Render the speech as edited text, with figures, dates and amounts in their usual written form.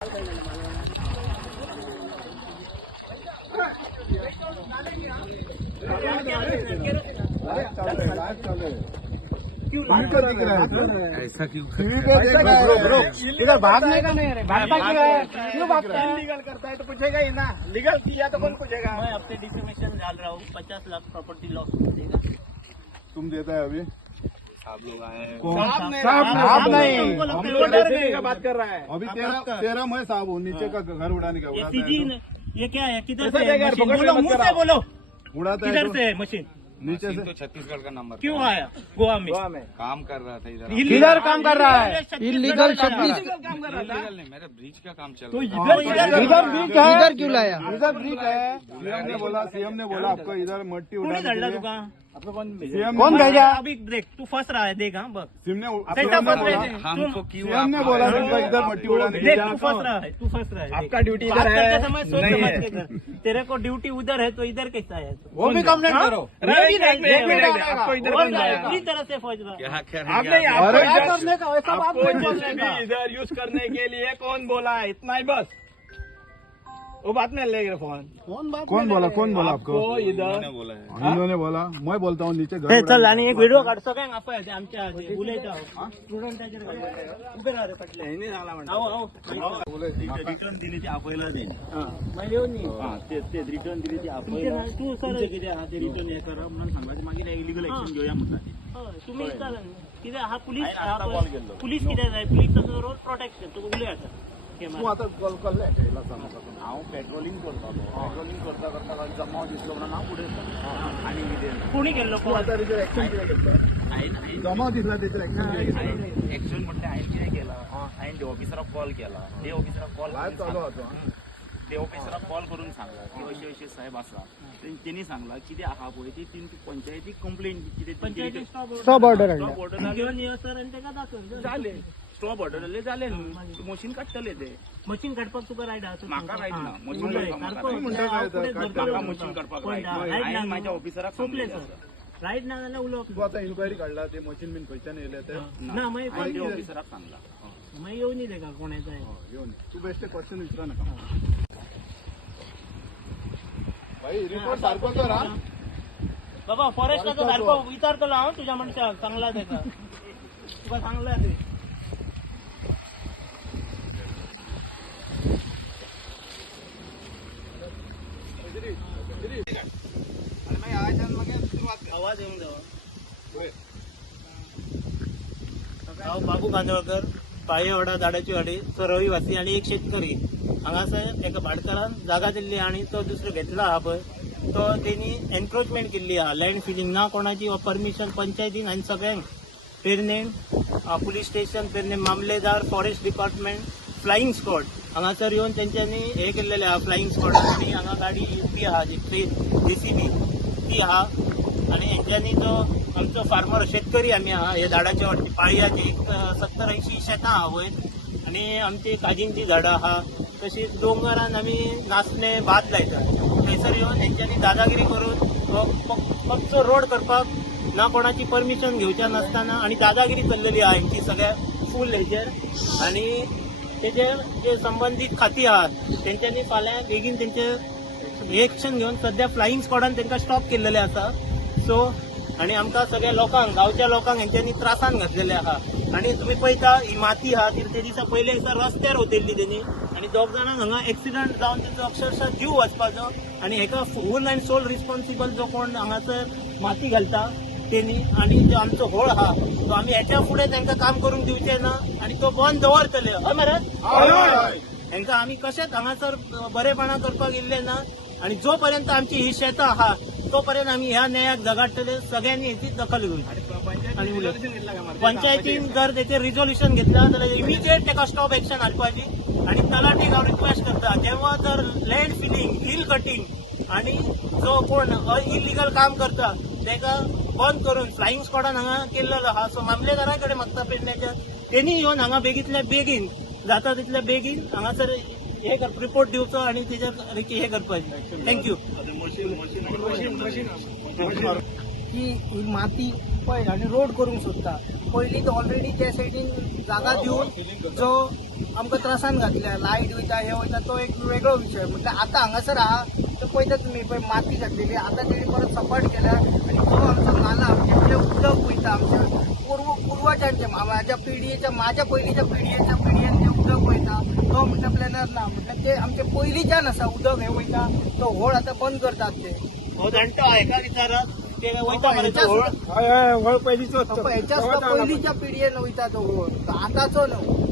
ऐसा क्यों इधर भागने का नहीं, भागता क्यों है? क्यों भागता है? इलीगल करता है तो पूछेगा ही ना, लीगल किया तो कौन पूछेगा? मैं अपने डिफेमेशन डाल रहा हूँ, 50 लाख प्रॉपर्टी लॉस देगा। तुम देता है अभी आप लोग आए हैं। साहब नहीं, का बात कर रहा है। अभी तेरा मैं साहब हूँ, नीचे का घर उड़ाने का ये उड़ाता सीधी है न- ये क्या है? किधर ऐसा से देगा, है मशीन? पकड़ के बोलो, मत मुंह से कराओ। बोलो, तो उड़ाता है किधर तो से है मशीन? नीचे से तो छत्तीसगढ़ का नंबर क्यों आया गोवा में? गोवा में काम कर रहा था इधर। किधर काम कर रहा है? इलीगल काम कर रहा है। इलीगल नहीं, मेरे ब्रिज का काम चल तो रहा है। इधर क्यों लाया? इधर ब्रिज है। सीएम ने बोला आपको इधर मट्टी कोणी उड़ाने धडला के लिए। तुका? सीएम कौन ने भेजा? अभी देख, तू फंस रहा है, देख हाँ बघ। सीएम ने सेटअप बंद बोला रहे थे। हमको क्यों सीएम ने बोला तुमको इधर मट्टी उड़ाने के देख, लिए। तू फंस रहा है, तू फंस रहा है। आपका ड्यूटी बात इधर करते है, समय सोच नहीं समझ है। के कर। तेरे को ड्यूटी उधर है तो इधर कैसा है? वो भी कंप्लेंट करो। आपको इधर कौन जाएगा? पूरी तरह से फौज रहा है। क्या आप करेंगे नहीं, आप? आपको क्या करने का वैसा बात आपको नहीं जैसे बोलने का। इधर यूज करने के लिए कौन बोला है, इतना ही बस। वो बात में ले गए फोन। कौन बोला आपको? इधर उन्होंने बोला है। इन्होंने बोला, मैं बोलता हूँ नीचे घर चल उड़ाने आणि एक व्हिडिओ काढतो काय आपण आमच्या उलयता स्टुडंटाचेर उभे राहा रे पटले आओ आओ रिटर्न दिली ती आपल्याला देईन. मागीर येऊन नी ते रिटर्न दिली ती तुमचे तू सर किती हा ते रिटर्न हे करा म्हणून सांगायचं मागीर इलिगल एक्शन घेऊया म्हणतात. तुम्ही विचारा कित्याक हा पुलीस हांवें आतां कॉल केल्लो. पुलीस कित्याक जाय पुलीस तसो रोड प्रोटेक्शन तुका उलय आसा तू आता कॉल करले हांव पेट्रोलिंग करतालो. पेट्रोलिंग करता करता जमाव दिसलो म्हणून हांव फुडें सरलो. आणि कितें कोणी केल्लो तू आता त्याच्यावर ऍक्शन जमाव दिसला त्याच्यावर ऍक्शन एक्शन म्हटलें हांवें कितें केलां, हांवें डे ऑफिसराक कॉल केला. डे ऑफिसराक कॉल काय चालू होतो ते ऑफिसराक कॉल करून सांगला की अशें अशें साहेब आसा. तेणी सांगला कितें आहा पळय ती पंचायतीक कंप्लेंट कितें पंचायती स्टॉप ऑर्डर स्टॉप ऑर्डर घेऊन ये सर आणि तेका दाखव जाले. स्टॉप ऑर्डर जाले न्हू, मशीन काडटले ते. मशीन काडपाक तुका रायट आहा म्हाका रायट ना, मशीन उलय, काडपाक म्हाका सारको. रायट म्हणटा काय तर, पुढे काय धरतलो म्हाका तुका. मशीन काडपाक पण रायट ना. रायट हांवें ना म्हाज्या ऑफिसराक सोंपले सांगलें सर. रायट ना जाल्यार उलोवप तू आता इन्क्वायरी काढला ते मशीन बीन खंयच्यान येयले ते ना मागीर हांवें ते कोण ऑफिसराक सांगला. मागीर येवनी तेका कोणाचा आहे येऊन तू बेस्ट क्वेश्चन विचारा नका भाई रिपोर्ट सारखो कर हा. बाबा फॉरेस्टाचो सारको विचारतलो हांव तुझ्या मनशाक सांगला तेका तुका सांगला ते आवाज येऊन जावा. हांव बाबू कांदोळकर, पाळयेवाडा झाडाची वाडी, तो रहिवासी आणि एक शेतकरी. हांगासर एका भाटकारान जागा दिल्ली आणि तो दुसरो घेतला हा पळय तो तेणी एनक्रोचमेंट केल्ली आहा. लँड फिलिंग ना कोणाची परमिशन पंचायतीन आनी सगळ्यांक पेरनेम पुलीस स्टेशन पेरनेम मामलेदार फॉरेस्ट डिपार्टमेंट फ्लाईंग स्क्वॉड हांगासर येवन तेंच्यांनी हे केल्लेले आहा. फ्लाईंग स्क्वॉड आणि हांगा गाडी ती आहा जी JCB ती आहा. आणि हेंच्यांनी जो आमचो फार्मर शेतकरी आमी आहा हे झाडाच्या वाटची पाळयाची 70-80 शेतां आहा वयर आणि आमची काजींची झाडां आहा. तशीच डोंगरान आमी नाचणे भात लायतात. थंयसर येवन तेंच्यांनी दादागिरी करून फक्त रोड करपाक ना कोणाची परमिशन घेवच्या नासतना आणि दादागिरी चल्लेली आहा हेंची सगळ्या फूल हेचेर. आणि तेजेर जे संबंधीत खाती आहात तेंच्यांनी फाल्यां बेगीन तेंचे एक्शन घेवन सध्या फ्लाईंग स्क्वॉडान तेंकां स्टॉप केल्लेले आसा. सो आणि आमकां सगळ्या लोकांक गांवच्या लोकांक हेंच्यांनी त्रासान घातलेले आहा. आणि तुम्ही पळयता ही माती आहा ती ते दिसा पयले दिसा रस्त्यार उतरली तेणी आणि दोग जाणांक हांगा एक्सिडंट जावन तेचो अक्षरशः जीव वचपाचो. आणि हेका फूल अँड सोल रिस्पॉन्सिबल जो कोण हांगासर माती घालता तेणी आणि जो आमचो होळ आहा तो आमी हेच्या फुडें तांकां काम करूंक दिवचें ना आणि तो बंद दवरतले. हय महाराज हेंकां आमी कशेंच हांगासर बरेपणा करपाक येयल्ले ना. आणि जोपर्यंत आमची ही शेतां आहा तोपर्यंत आमी ह्या न्यायाक झगडटले. सगळ्यांनी हेची दखल घेवची. आणि पंचायतीन जर तेचेर रिझोल्युशन घेतलं जाल्यार इमिजिएट तेका स्टॉप एक्शन हाडपाची. आणि तलाटीक हांव रिक्वेस्ट करता जेव्हा जर लँड फिलिंग हिल कटिंग आणि जो कोण इलिगल काम करता तेका बंद करून फ्लाईंग स्क्वॉडान हांगा केल्लेलो आहा. सो मामलेदारा कडेन मागता पेडण्याच्या तेणी येवन हांगा बेगींतल्या बेगीन जाता तितल्या बेगीन हांगासर हे रिपोर्ट दिवचो आणि तेजेर हे करपाचें. थँक्यू. ही माती पळय आनी रोड करूंक सोदता. पयलीं तो ऑलरेडी त्या सायडीन जागा दिवन जो आमकां त्रासान घातल्या, लायट वयता हे वयता तो एक वेगळो विशय. म्हटल्यार आतां हांगासर आहा तो पळयता तुमी पळय माती घातलेली, आतां तेणी परत सपाट केल्या आनी जो आमचो नाला म्हणजे जे उदक वयता आमच्या पूर्वजांचे माझ्या पयलींच्या पिढयेन जे उदक वयता तो म्हणटा प्लॅनर ना. म्हटल्यार ते आमचे पयलींच्यान आसा उदक हे वयता तो व्हळ आतां बंद करतात ते. हो जाणटो आहे का विचारत ते वयता मरे तो व्हळ? व्हळ पयलींचो हेच्या सुद्दां पयलींच्या पिढयेन वयता तो व्हळ, आतांचो न्हू.